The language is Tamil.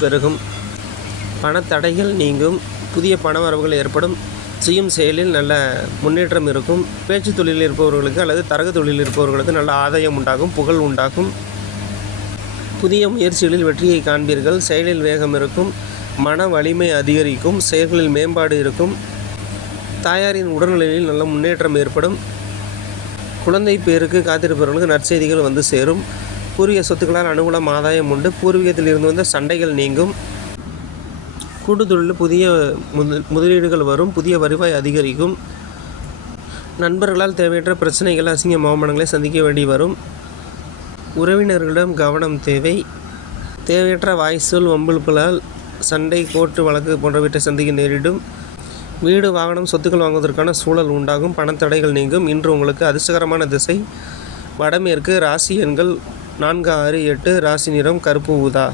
பெருகும். பணத்தடைகள் நீங்கும். புதிய பண வரவுகள் ஏற்படும். செய்யும் செயலில் நல்ல முன்னேற்றம் இருக்கும். பேச்சு தொழிலில் இருப்பவர்களுக்கு அல்லது தரகு தொழிலில் இருப்பவர்களுக்கு நல்ல ஆதாயம் உண்டாகும். புகழ் உண்டாகும். புதிய முயற்சிகளில் வெற்றியை காண்பீர்கள். செயலில் வேகம் இருக்கும். மன வலிமை அதிகரிக்கும். செயல்களில் மேம்பாடு இருக்கும். தாயாரின் உடல்நிலையில் நல்ல முன்னேற்றம் ஏற்படும். குழந்தை பேருக்கு காத்திருப்பவர்களுக்கு நற்செய்திகள் வந்து சேரும். பூர்வீக சொத்துக்களால் அனுகூலம் ஆதாயம் உண்டு. பூர்வீகத்தில் இருந்து வந்த சண்டைகள் நீங்கும். கூட்டுத்தொழிலில் புதிய முதலீடுகள் வரும். புதிய வருவாய் அதிகரிக்கும். நண்பர்களால் தேவையற்ற பிரச்சனைகள், அசிங்க அவமானங்களை சந்திக்க வேண்டி வரும். உறவினர்களிடம் கவனம் தேவை. தேவையற்ற வாய்ச்சொல் வம்பிழுப்புகளால் சண்டை, கோர்ட்டு வழக்கு போன்றவற்றை சந்திக்க நேரிடும். வீடு, வாகனம், சொத்துக்கள் வாங்குவதற்கான சூழல் உண்டாகும். பணத்தடைகள் நீங்கும். இன்று உங்களுக்கு அதிர்ஷ்டகரமான திசை வடமேற்கு. ராசி எண்கள் 4, 6, 8. ராசி நிறம் கருப்பு ஊதா.